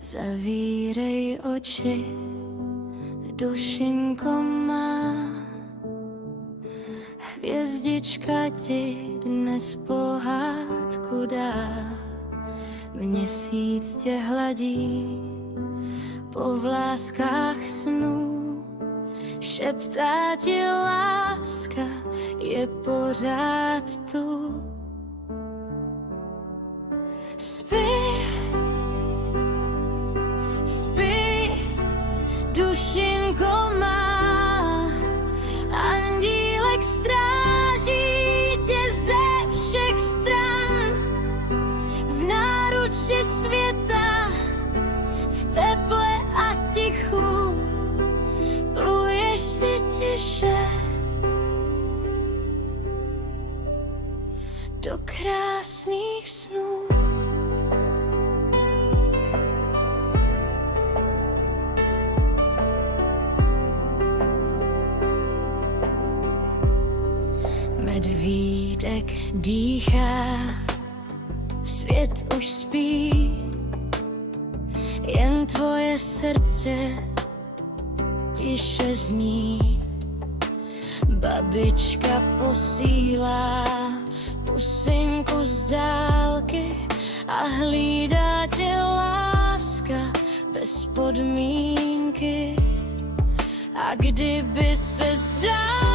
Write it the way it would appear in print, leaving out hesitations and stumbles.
Zavírej oči, dušinko má. Hvězdička ti dnes pohádku dá. Měsíc tě hladí po vláskách snů. Šeptá ti láska je pořád tu. Spí, spí, dušinko má. Andílek stráží tě ze všech stran. V náruči světa, v teple a tichu, pluješ si tiše do krásných snů. Medvídek dýchá, svět už spí, jen tvoje srdce tiše zní. Babička posílá pusinku z dálky a hlídá tě láska bez podmínky. A kdyby se zdál,